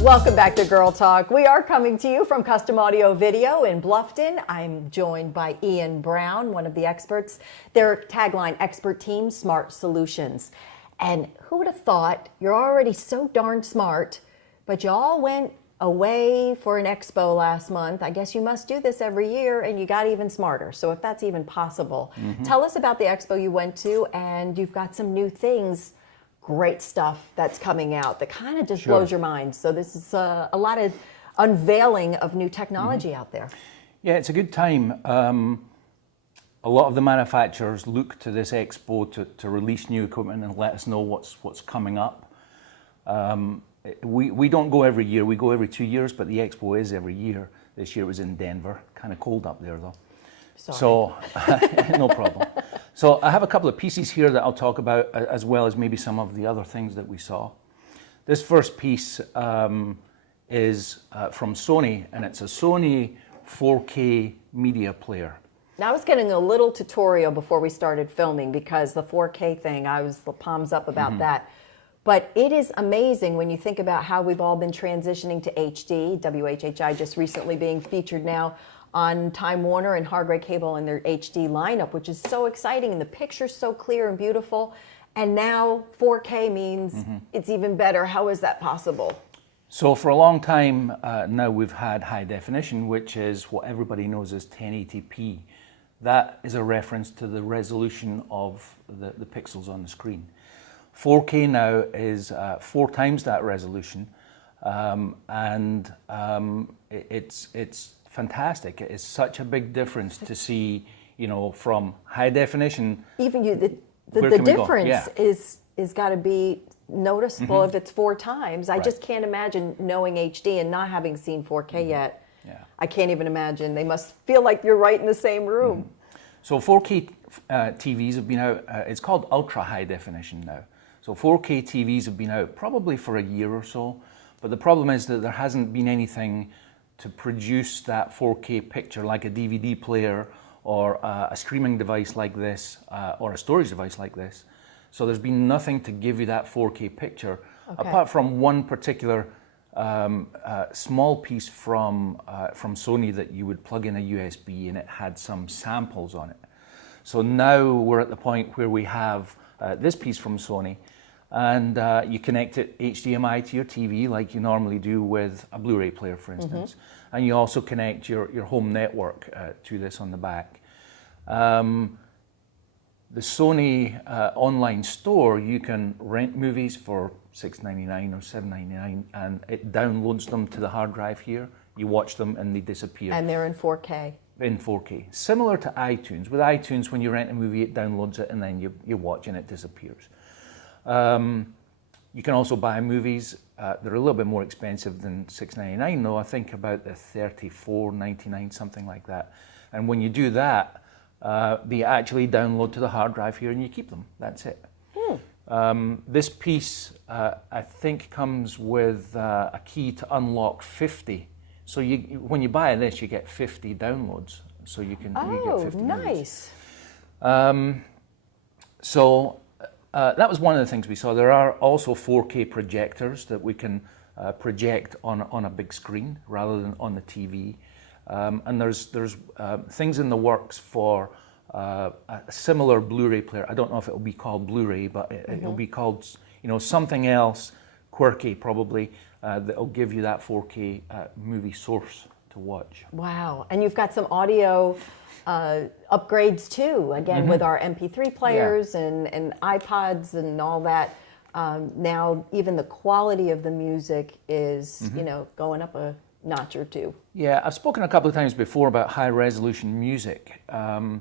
Welcome back to Girl Talk. We are coming to you from Custom Audio Video in Bluffton. I'm joined by Iain Brown, one of the experts. Their tagline, Expert Team, Smart Solutions. And who would have thought, you're already so darn smart, but y'all went away for an expo last month. I guess you must do this every year, and you got even smarter. So if that's even possible, tell us about the expo you went to, and you've got some new things, great stuff that's coming out that kind of just blows your mind. So this is a lot of unveiling of new technology out there. Yeah, it's a good time. A lot of the manufacturers look to this expo to release new equipment and let us know what's coming up. We don't go every year, we go every 2 years, but the expo is every year. This year it was in Denver, kind of cold up there though. Sorry. So, no problem. So I have a couple of pieces here that I'll talk about, as well as maybe some of the other things that we saw. This first piece is from Sony, and it's a Sony 4K media player. Now, I was getting a little tutorial before we started filming because the 4K thing, I was the palms up about that. But it is amazing when you think about how we've all been transitioning to HD, WHHI just recently being featured now on Time Warner and Hargray Cable in their HD lineup, which is so exciting, and the picture's so clear and beautiful. And now 4K means it's even better. How is that possible? So for a long time now we've had high definition, which is what everybody knows as 1080p. That is a reference to the resolution of the pixels on the screen. 4K now is 4 times that resolution, and it's fantastic. It's such a big difference to see, you know, from high definition. Even the difference is got to be noticeable if it's 4 times. I just can't imagine knowing HD and not having seen 4K yet. Yeah. I can't even imagine. They must feel like you're right in the same room. So 4K TVs have been out, it's called ultra high definition now. So 4K TVs have been out probably for a year or so, but the problem is that there hasn't been anything to produce that 4K picture like a DVD player or a streaming device like this or a storage device like this. So there's been nothing to give you that 4K picture apart from one particular small piece from Sony that you would plug in a USB, and it had some samples on it. So now we're at the point where we have this piece from Sony, and you connect it HDMI to your TV like you normally do with a Blu-ray player, for instance. And you also connect your home network to this on the back. The Sony online store, you can rent movies for $6.99 or $7.99, and it downloads them to the hard drive here. You watch them and they disappear. And they're in 4K. In 4K. Similar to iTunes. With iTunes, when you rent a movie, it downloads it and then you watch and it disappears. You can also buy movies. They're a little bit more expensive than $6.99 though. I think about the $34.99, something like that. And when you do that, they actually download to the hard drive here and you keep them. That's it. This piece, I think, comes with a key to unlock 50. So when you buy this, you get 50 downloads. So you get 50 nice. That was one of the things we saw. There are also 4K projectors that we can project on a big screen rather than on the TV. And there's things in the works for a similar Blu-ray player. I don't know if it will be called Blu-ray, but it'll be called, you know, something else, quirky probably, that will give you that 4K movie source to watch. Wow, and you've got some audio upgrades too, again, with our MP3 players and iPods and all that. Now even the quality of the music is, you know, going up a notch or two. Yeah, I've spoken a couple of times before about high resolution music. You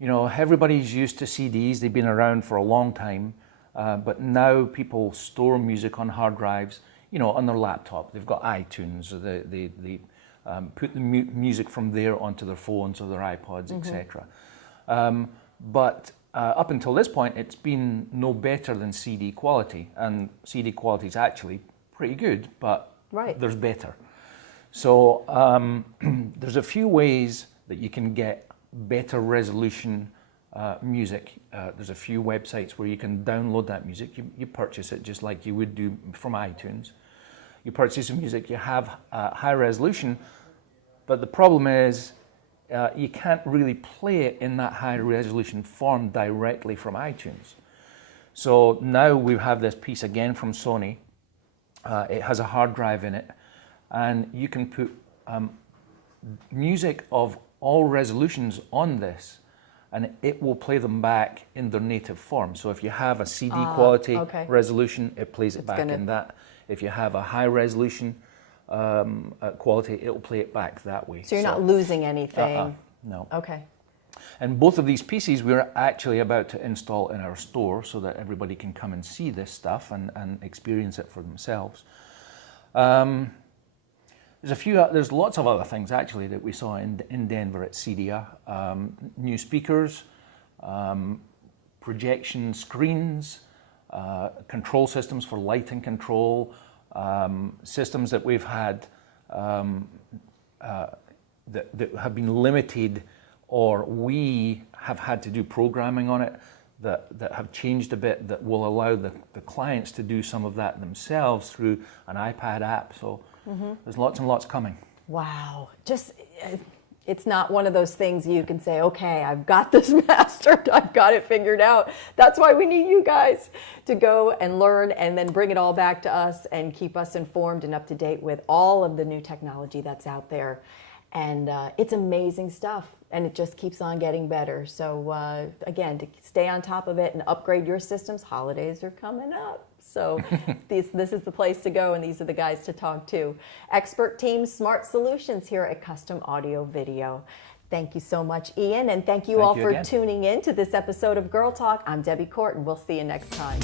know, everybody's used to CDs, they've been around for a long time, but now people store music on hard drives, you know, on their laptop. They've got iTunes, they put the music from there onto their phones or their iPods, etc. But up until this point, it's been no better than CD quality, and CD quality is actually pretty good, but there's better. So there's a few ways that you can get better resolution music. There's a few websites where you can download that music. You purchase it just like you would do from iTunes. you purchase the music, you have high resolution, but the problem is you can't really play it in that high resolution form directly from iTunes. So now we have this piece again from Sony. It has a hard drive in it, and you can put music of all resolutions on this, and it will play them back in their native form. So if you have a CD quality resolution, it plays it back in that. If you have a high resolution quality, it will play it back that way. So you're not losing anything? No. Okay. And both of these pieces we're actually about to install in our store so that everybody can come and see this stuff and experience it for themselves. There's lots of other things actually that we saw in Denver at CEDIA. New speakers, projection screens, control systems for lighting control, systems that we've had that have been limited, or we have had to do programming on it that have changed a bit, that will allow the clients to do some of that themselves through an iPad app. So there's lots and lots coming. Wow. It's not one of those things you can say, okay, I've got this mastered, I've got it figured out. That's why we need you guys to go and learn and then bring it all back to us and keep us informed and up to date with all of the new technology that's out there. And it's amazing stuff, and it just keeps on getting better. So again, to stay on top of it and upgrade your systems, holidays are coming up. So this is the place to go, and these are the guys to talk to. Expert Team Smart Solutions here at Custom Audio Video. Thank you so much, Iain, and thank you all for tuning in to this episode of Girl Talk. I'm Debbie Court, and we'll see you next time.